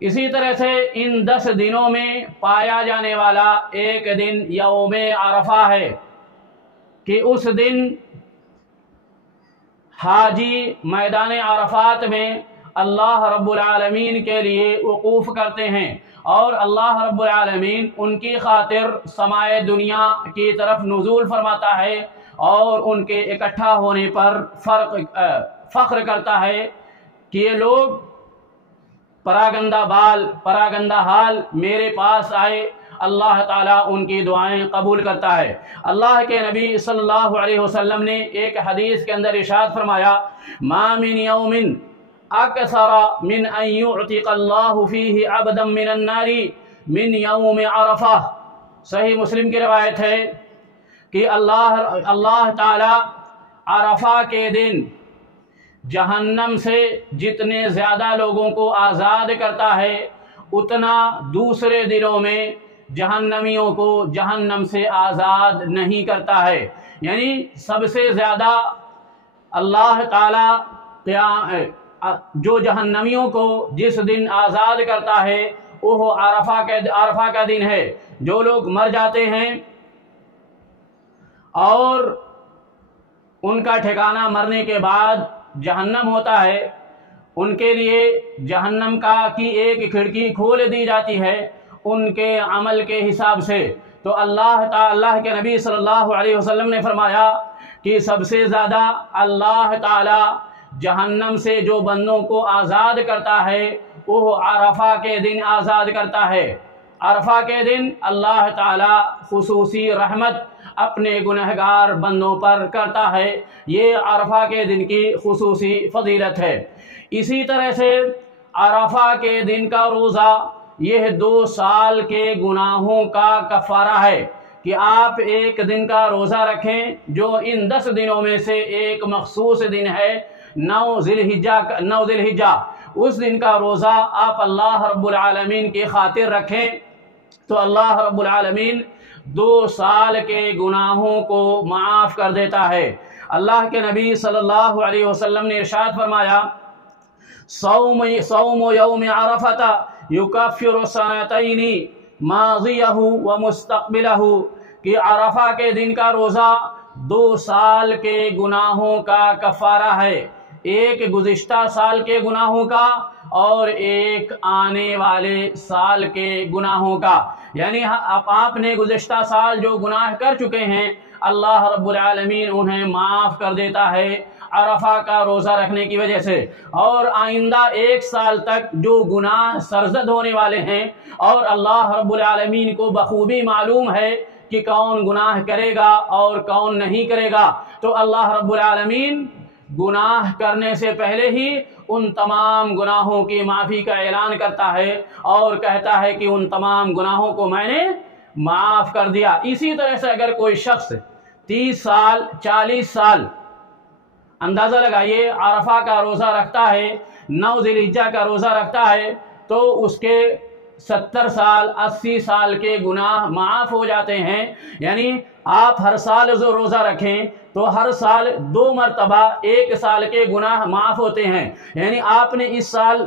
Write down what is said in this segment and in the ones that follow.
اسی طرح سے ان 10 دنوں میں پایا جانے والا ایک دن یوم عرفہ ہے کہ اس دن حاجی میدان عرفات میں اللہ رب العالمین کے لیے وقوف کرتے ہیں، اور اللہ رب العالمین ان کی خاطر سمائے دنیا کی طرف نزول فرماتا ہے اور ان کے اکٹھا ہونے پر فخر کرتا ہے کہ یہ لوگ پراگندہ حال میرے پاس آئے۔ اللہ تعالیٰ ان کی دعائیں قبول کرتا ہے۔ اللہ کے نبی صلی اللہ علیہ وسلم نے ایک حدیث کے اندر ارشاد فرمایا، ما من یوم اکثر من ان یعتق اللہ فیہ عبدا من النار من یوم عرفہ۔ صحیح مسلم کی روایت ہے کہ اللہ تعالیٰ عرفہ کے دن جہنم سے جتنے زیادہ لوگوں کو آزاد کرتا ہے اتنا دوسرے دنوں میں جہنمیوں کو جہنم سے آزاد نہیں کرتا ہے۔ یعنی سب سے زیادہ اللہ تعالی جو جہنمیوں کو جس دن آزاد کرتا ہے وہ عرفہ کا دن ہے۔ جو لوگ مر جاتے ہیں اور ان کا ٹھکانہ مرنے کے بعد جہنم ہوتا ہے، ان کے لیے جہنم کی ایک کھڑکی کھول دی جاتی ہے ان کے عمل کے حساب سے۔ تو اللہ کے نبی صلی اللہ علیہ وسلم نے فرمایا کہ سب سے زیادہ اللہ تعالی جہنم سے جو بندوں کو آزاد کرتا ہے وہ عرفہ کے دن آزاد کرتا ہے۔ عرفہ کے دن اللہ تعالی خصوصی رحمت اپنے گنہگار بندوں پر کرتا ہے۔ یہ عرفہ کے دن کی خصوصی فضیلت ہے۔ اسی طرح سے عرفہ کے دن کا روزہ یہ 2 سال کے گناہوں کا کفارہ ہے کہ آپ ایک دن کا روزہ رکھیں جو ان 10 دنوں میں سے ایک مخصوص دن ہے 9 ذی الحجہ۔ اس دن کا روزہ آپ اللہ رب العالمین کی خاطر رکھیں تو اللہ رب العالمین 2 سال کے گناہوں کو معاف کر دیتا ہے۔ اللہ کے نبی صلی اللہ علیہ وسلم نے ارشاد فرمایا، صوم یوم عرفۃ یکفر سنتین ماضیہ و مستقبلہ، کہ عرفہ کے دن کا روزہ 2 سال کے گناہوں کا کفارہ ہے، ایک گزشتہ سال کے گناہوں کا اور ایک آنے والے سال کے گناہوں کا۔ یعنی آپ نے گزشتہ سال جو گناہ کر چکے ہیں اللہ رب العالمین انہیں معاف کر دیتا ہے عرفہ کا روزہ رکھنے کی وجہ سے، اور آئندہ 1 سال تک جو گناہ سرزد ہونے والے ہیں اور اللہ رب العالمین کو بخوبی معلوم ہے کہ کون گناہ کرے گا اور کون نہیں کرے گا، تو اللہ رب العالمین گناہ کرنے سے پہلے ہی ان تمام گناہوں کی معافی کا اعلان کرتا ہے اور کہتا ہے کہ ان تمام گناہوں کو میں نے معاف کر دیا۔ اسی طرح سے اگر کوئی شخص 30 سال 40 سال اندازہ لگائیے عرفہ کا روزہ رکھتا ہے، 9 ذی الحجہ کا روزہ رکھتا ہے، تو اس کے 70 سال 80 سال کے گناہ معاف ہو جاتے ہیں۔ یعنی آپ ہر سال جو روزہ رکھیں تو ہر سال 2 مرتبہ 1 سال کے گناہ معاف ہوتے ہیں۔ یعنی آپ نے اس سال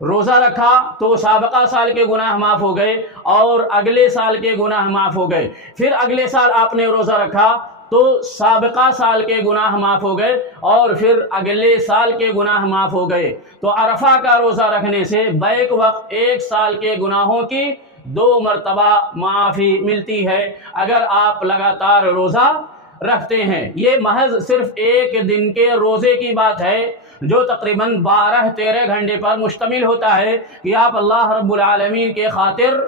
روزہ رکھا تو سابقہ سال کے گناہ معاف ہو گئے اور اگلے سال کے گناہ معاف ہو گئے، پھر اگلے سال آپ نے روزہ رکھا تو سابقہ سال کے گناہ معاف ہو گئے اور پھر اگلے سال کے گناہ معاف ہو گئے۔ تو عرفہ کا روزہ رکھنے سے بیک وقت 1 سال کے گناہوں کی 2 مرتبہ معافی ملتی ہے اگر آپ لگاتار روزہ رکھتے ہیں۔ یہ محض صرف 1 دن کے روزے کی بات ہے جو تقریباً 12-13 گھنٹے پر مشتمل ہوتا ہے کہ آپ اللہ رب العالمین کے خاطر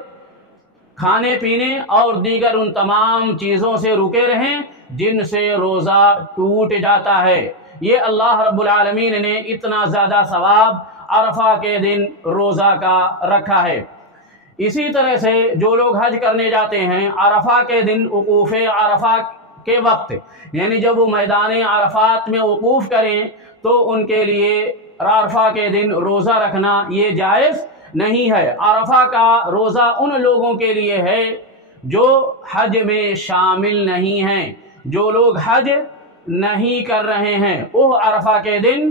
کھانے پینے اور دیگر ان تمام چیزوں سے رکے رہیں جن سے روزہ ٹوٹ جاتا ہے۔ یہ اللہ رب العالمین نے اتنا زیادہ ثواب عرفہ کے دن روزہ کا رکھا ہے۔ اسی طرح سے جو لوگ حج کرنے جاتے ہیں عرفہ کے دن وقوف عرفہ کے وقت، یعنی جب وہ میدان عرفات میں وقوف کریں تو ان کے لیے عرفہ کے دن روزہ رکھنا یہ جائز نہیں ہے۔ عرفہ کا روزہ ان لوگوں کے لیے ہے جو حج میں شامل نہیں ہیں۔ جو لوگ حج نہیں کر رہے ہیں وہ عرفہ کے دن